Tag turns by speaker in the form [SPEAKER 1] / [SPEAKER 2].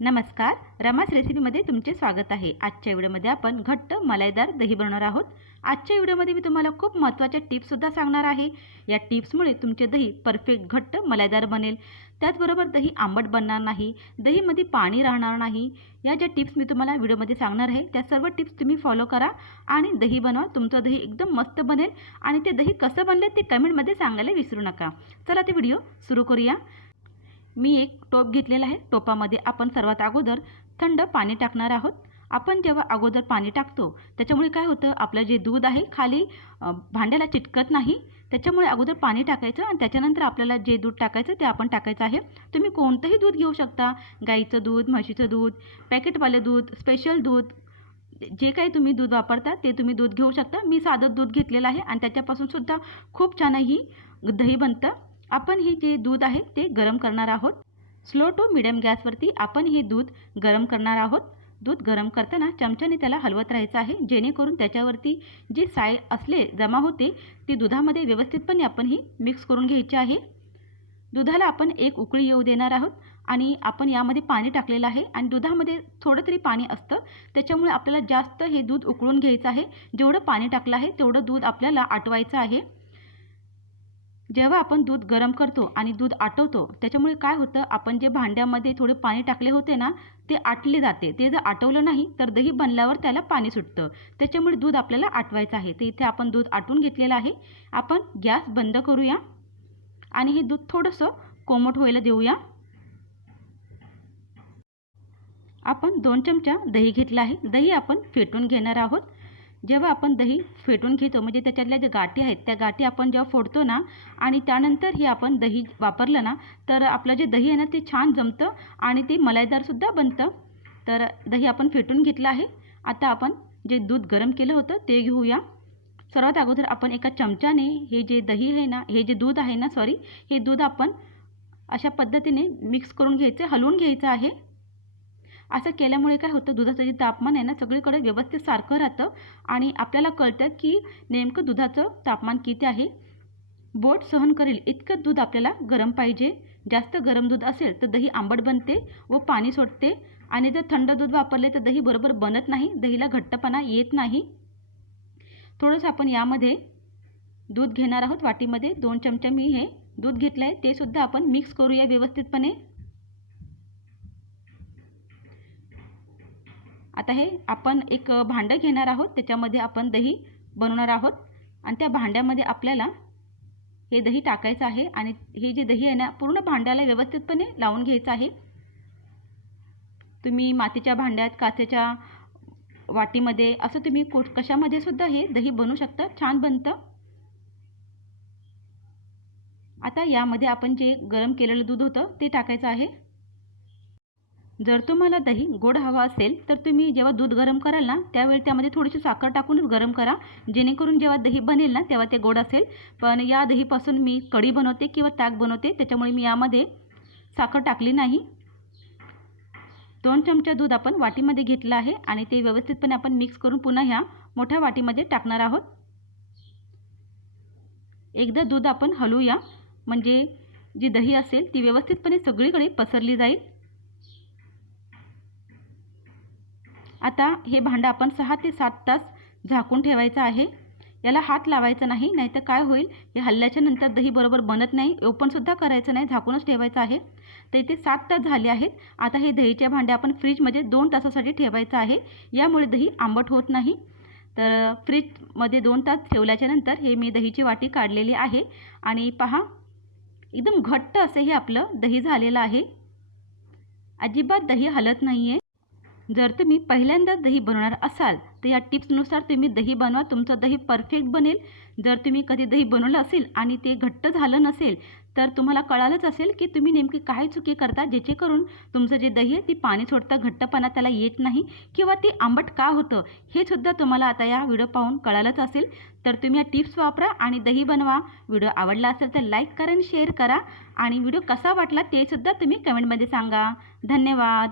[SPEAKER 1] नमस्कार रमास रेसिपीमध्ये तुमचे स्वागत आहे. आजच्या व्हिडिओमध्ये आपण घट्ट मलाईदार दही बनवणार आहोत. आजच्या व्हिडिओमध्ये मी तुम्हाला खूप महत्त्वाच्या टिप्ससुद्धा सांगणार आहे. या टिप्समुळे तुमचे दही परफेक्ट घट्ट मलाईदार बनेल. त्याचबरोबर दही आंबट बनणार नाही दहीमध्ये पाणी राहणार नाही. या ज्या टिप्स मी तुम्हाला व्हिडिओमध्ये सांगणार आहे त्या सर्व टिप्स तुम्ही फॉलो करा आणि दही बनवा. तुमचं दही एकदम मस्त बनेल आणि ते दही कसं बनले ते कमेंटमध्ये सांगायला विसरू नका. चला ते व्हिडिओ सुरू करूया. मी एक टोप घेतलेला आहे. टोपामध्ये आपण सर्वात अगोदर थंड पाणी टाकणार आहोत. आपण जेव्हा अगोदर पाणी टाकतो त्याच्यामुळे काय होतं? आपलं जे दूध आहे खाली भांड्याला चिटकत नाही. त्याच्यामुळे अगोदर पाणी टाकायचं आणि त्याच्यानंतर आपल्याला जे दूध टाकायचं ते आपण टाकायचं आहे. तुम्ही कोणतंही दूध घेऊ शकता. गाईचं दूध म्हशीचं दूध पॅकेटवालं दूध स्पेशल दूध जे काही तुम्ही दूध वापरता ते तुम्ही दूध घेऊ शकता. मी साधं दूध घेतलेलं आहे आणि त्याच्यापासून सुद्धा खूप छान ही दही बनतं. आपण हे जे दूध आहे ते गरम करणार आहोत. स्लो टू मिडियम गॅसवरती आपण हे दूध गरम करणार आहोत. दूध गरम करताना चमच्याने त्याला हलवत राहायचं आहे. जेणेकरून त्याच्यावरती जी साय असले जमा होते ती दुधामध्ये व्यवस्थितपणे आपण ही मिक्स करून घ्यायची आहे. दुधाला आपण एक उकळी येऊ देणार आहोत आणि आपण यामध्ये पाणी टाकलेलं आहे आणि दुधामध्ये थोडं तरी पाणी असतं. त्याच्यामुळे आपल्याला जास्त हे दूध उकळून घ्यायचं आहे. जेवढं पाणी टाकलं आहे तेवढं दूध आपल्याला आटवायचं आहे. जेव्हा आपण दूध गरम करतो आणि दूध आटवतो त्याच्यामुळे काय होतं आपण जे भांड्यामध्ये थोडे पाणी टाकले होते ना ते आटले जाते. ते जर आटवलं नाही तर दही बनल्यावर त्याला पाणी सुटतं. त्याच्यामुळे दूध आपल्याला आटवायचं आहे. तर इथे आपण दूध आटून घेतलेलं आहे. आपण गॅस बंद करूया. आणि हे दूध थोडंसं कोमट व्हायला देऊया. आपण दोन चमचा दही घेतला आहे. दही आपण फेटून घेणार आहोत. जेव्हा आपण दही फेटून घेतो म्हणजे त्याच्यातल्या ज्या गाठी आहेत त्या गाठी आपण जेव्हा फोडतो ना आणि त्यानंतर हे आपण दही वापरलं ना तर आपलं जे दही आहे ना ते छान जमतं आणि ते मलाईदारसुद्धा बनतं. तर दही आपण फेटून घेतलं आहे. आता आपण जे दूध गरम केलं होतं ते घेऊया. सर्वात अगोदर आपण एका चमच्याने हे जे दही आहे ना हे जे दूध आहे ना सॉरी हे दूध आपण अशा पद्धतीने मिक्स करून घ्यायचं हलवून घ्यायचं आहे. असं केल्यामुळे काय होतं दुधाचं जे तापमान आहे ना सगळीकडे व्यवस्थित सारखं राहतं आणि आपल्याला कळतं की नेमकं दुधाचं तापमान किती आहे. बोट सहन करेल इतकं दूध आपल्याला गरम पाहिजे. जास्त गरम दूध असेल तर दही आंबट बनते व पाणी सोडते आणि जर थंड दूध वापरले तर दही बरोबर बनत नाही दहीला घट्टपणा येत नाही. थोडंसं आपण यामध्ये दूध घेणार आहोत वाटीमध्ये दोन चमचे मी हे दूध घेतलं आहे ते सुद्धा आपण मिक्स करूया व्यवस्थितपणे. आता हे आपण एक भांडं घेणार आहोत. त्याच्यामध्ये आपण दही बनवणार आहोत. आणि त्या भांड्यामध्ये आपल्याला हे दही टाकायचं आहे. आणि हे जे दही आहे ना पूर्ण भांड्याला व्यवस्थितपणे लावून घ्यायचं आहे. तुम्ही मातीच्या भांड्यात काचेच्या वाटीमध्ये असं तुम्ही को कशामध्ये सुद्धा हे दही बनवू शकता. छान बनतं. आता यामध्ये आपण जे गरम केलेलं दूध होतं ते टाकायचं आहे. जर तुम्हाला दही गोड हवा असेल तर तुम्ही जेव्हा दूध गरम कराल ना त्यावेळी त्यामध्ये थोडीशी साखर टाकूनच गरम करा. जेणेकरून जेव्हा दही बनेल ना तेव्हा ते गोड असेल. पण या दहीपासून मी कढी बनवते किंवा ताक बनवते त्याच्यामुळे मी यामध्ये साखर टाकली नाही. दोन चमचा दूध आपण वाटीमध्ये घेतलं आहे आणि ते व्यवस्थितपणे आपण मिक्स करून पुन्हा ह्या मोठ्या वाटीमध्ये टाकणार आहोत. एकदा दूध आपण हलवूया. म्हणजे जी दही असेल ती व्यवस्थितपणे सगळीकडे पसरली जाईल. आता हे भांडं आपण सहा ते सात तास झाकून ठेवायचं आहे. याला हात लावायचा नाही नाहीतर काय होईल? हे हल्ल्याच्या नंतर दही बरोबर बनत नाही ओपनसुद्धा करायचं नाही झाकूनच ठेवायचं आहे. तर इथे सात तास झाले आहेत. आता हे दहीच्या भांडे आपण फ्रीजमध्ये दोन तासासाठी ठेवायचं आहे. यामुळे दही आंबट होत नाही. तर फ्रीजमध्ये दोन तास ठेवल्याच्या नंतर हे मी दहीची वाटी काढलेली आहे. आणि पहा एकदम घट्ट असं हे आपलं दही झालेलं आहे. अजिबात दही हलत नाही आहे जर तुम्ही पहिल्यांदाच दही बनवणार असाल तर या टिप्सनुसार तुम्ही दही बनवा तुमचं दही परफेक्ट बनेल. जर तुम्ही कधी दही बनवलं असेल आणि ते घट्ट झालं नसेल तर तुम्हाला कळालंच असेल की तुम्ही नेमकी काय चुकी करता जेणेकरून तुमचं जे दही आहे ती पाणी सोडतं घट्टपणा त्याला येत नाही किंवा ते आंबट का होतं हे सुद्धा तुम्हाला आता या व्हिडिओ पाहून कळालंच असेल. तर तुम्ही या टिप्स वापरा आणि दही बनवा. व्हिडिओ आवडला असेल तर लाईक करा आणि शेअर करा. आणि व्हिडिओ कसा वाटला ते सुद्धा तुम्ही कमेंटमध्ये सांगा. धन्यवाद.